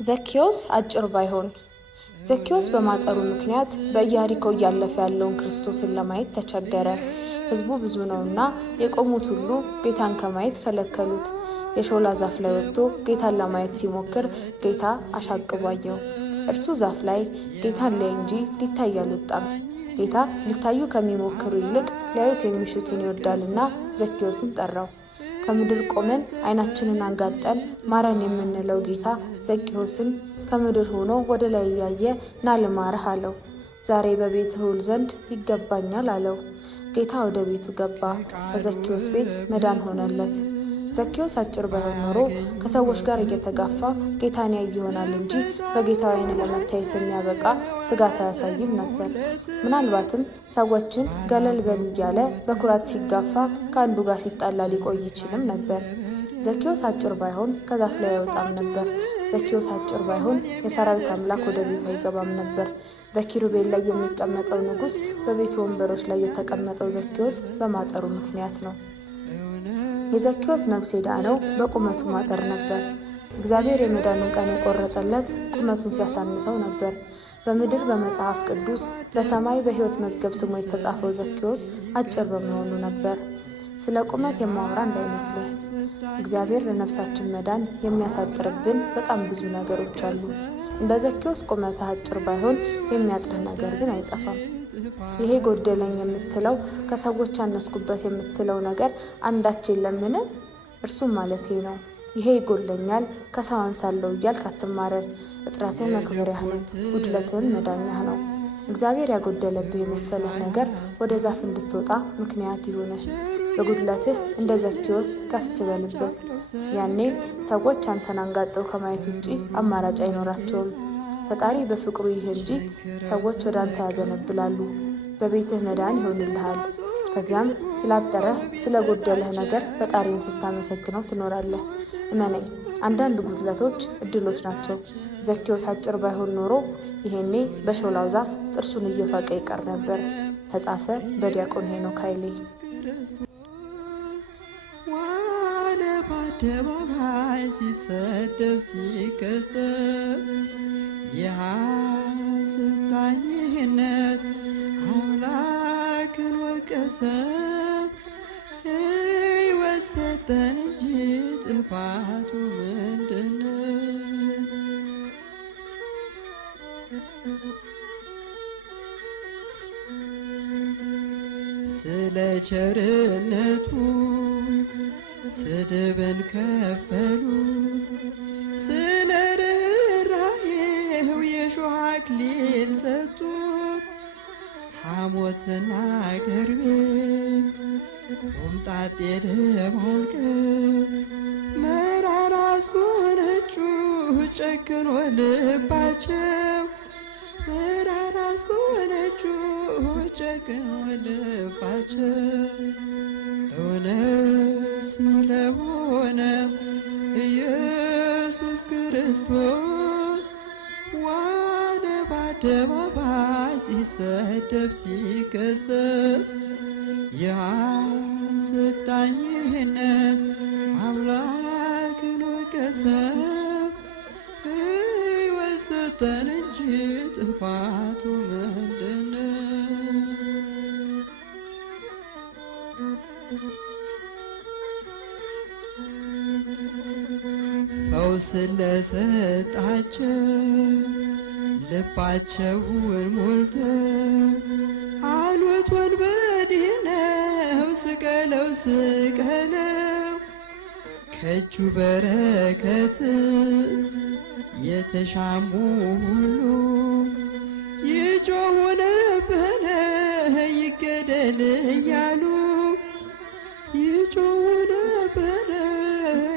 ዘኬዎስ አጭር ባይሆን። ዘኬዎስ በማጠሩ ምክንያት በኢያሪኮ እያለፈ ያለውን ክርስቶስን ለማየት ተቸገረ። ሕዝቡ ብዙ ነውና የቆሙት ሁሉ ጌታን ከማየት ከለከሉት። የሾላ ዛፍ ላይ ወጥቶ ጌታን ለማየት ሲሞክር ጌታ አሻቅቦ አየው። እርሱ ዛፍ ላይ ጌታን ሊያይ እንጂ ሊታይ አልወጣም። ጌታ ሊታዩ ከሚሞክሩ ይልቅ ሊያዩት የሚሹትን ይወዳልና ዘኬዎስን ጠራው። ከምድር ቆመን ዓይናችንን አንጋጠን ማረን የምንለው ጌታ ዘኬዎስን ከምድር ሆኖ ወደ ላይ እያየ ና ልማርህ አለው። ዛሬ በቤትህ ውል ዘንድ ይገባኛል አለው። ጌታ ወደ ቤቱ ገባ። በዘኬዎስ ቤት መዳን ሆነለት። ዘኬዎስ አጭር ባይሆን ኖሮ ከሰዎች ጋር እየተጋፋ ጌታን ያይ ይሆናል እንጂ በጌታው ዓይን ለመታየት የሚያበቃ ትጋት አያሳይም ነበር። ምናልባትም ሰዎችን ገለል በሉ እያለ በኩራት ሲጋፋ ከአንዱ ጋር ሲጣላ ሊቆይ ይችልም ነበር። ዘኬዎስ አጭር ባይሆን ከዛፍ ላይ አይወጣም ነበር። ዘኬዎስ አጭር ባይሆን የሰራዊት አምላክ ወደ ቤቱ አይገባም ነበር። በኪሩቤል ላይ የሚቀመጠው ንጉሥ በቤቱ ወንበሮች ላይ የተቀመጠው ዘኬዎስ በማጠሩ ምክንያት ነው። የዘኬዎስ ነፍስ የዳነው በቁመቱ ማጠር ነበር። እግዚአብሔር የመዳኑን ቀን የቆረጠለት ቁመቱን ሲያሳንሰው ነበር። በምድር በመጽሐፍ ቅዱስ በሰማይ በሕይወት መዝገብ ስሙ የተጻፈው ዘኬዎስ አጭር በመሆኑ ነበር። ስለ ቁመት የማወራ እንዳይመስልህ። እግዚአብሔር ለነፍሳችን መዳን የሚያሳጥርብን በጣም ብዙ ነገሮች አሉ። እንደ ዘኬዎስ ቁመትህ አጭር ባይሆን የሚያጥርህ ነገር ግን አይጠፋም። ይሄ ጎደለኝ የምትለው ከሰዎች አነስኩበት የምትለው ነገር አንዳች የለምን? እርሱም ማለቴ ነው። ይሄ ይጎለኛል ከሰው አንሳለሁ እያልክ አትማረር። እጥረትህ መክበሪያህ ነው፣ ጉድለትህም መዳኛህ ነው። እግዚአብሔር ያጎደለብህ የመሰለህ ነገር ወደ ዛፍ እንድትወጣ ምክንያት ይሁንህ። በጉድለትህ እንደ ዘኬዎስ ከፍ በልበት። ያኔ ሰዎች አንተን አንጋጠው ከማየት ውጪ አማራጭ አይኖራቸውም። ፈጣሪ በፍቅሩ ይህ እንጂ ሰዎች ወደ አንተ ያዘነብላሉ። በቤትህ መዳን ይሆንልሃል። ከዚያም ስላጠረህ ስለጎደለህ ነገር ፈጣሪን ስታመሰግነው ትኖራለህ። እመነኝ፣ አንዳንድ ጉድለቶች እድሎች ናቸው። ዘኬዎስ አጭር ባይሆን ኖሮ ይሄኔ በሾላው ዛፍ ጥርሱን እየፋቀ ይቀር ነበር። ተጻፈ በዲያቆን ሄኖክ ኃይሌ። ዋለ በአደባባይ ሲሰደብ ሲከሰስ የሐሰት ዳኝነት አምላክን ወቀሰ። ሕይወት ሰጠን እንጂ ጥፋቱ ምንድነው? ስለ ቸርነቱ ስድብን ከፈሉት፣ ስለ ርኅራኄው የሾህ አክሊል ሰጡት። ሐሞትና ከርቤም ሆምጣጤ ደባልቀው መራራ አስጎነጩ ጨክኖ ልባቸው። መራራ አስጎነጩ ጨክኖ ልባቸው። እውነት ስለሆነ ኢየሱስ ክርስቶስ ዋለ በአደባባይ ሲሰደብ ሲከሰስ። የሐሰት ዳኝነት አምላክን ወቀሰ። ሕይወት ሰጠን እንጂ ጥፋቱ ምንድነው? ፈውስ ለሰጣቸው ልባቸውን ሞልተው አሉት ወንበዴ ነው ስቀለው ስቀለው። ከእጁ በረከት የተሻሙ ሁሉ ይጮኹ ነበረ ይገደል እያሉ። ይጮኹ ነበረ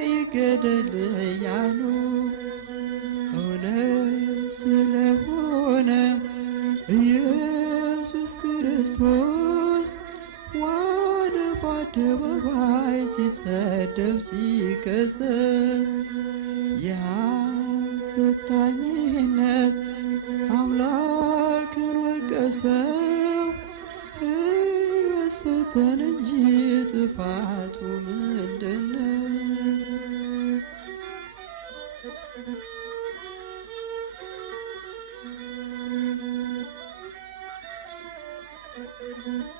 ይገደል እያሉ። እውነት ስለሆነ ኢየሱስ ክርስቶስ ዋለ በአደባባይ ሲሰደብ ሲከሰስ። የሐሰት ዳኝነት አምላክን ወቀሰው። ሕይወት ሰጠን እንጂ ጥፋቱ ምንድነው? ነው።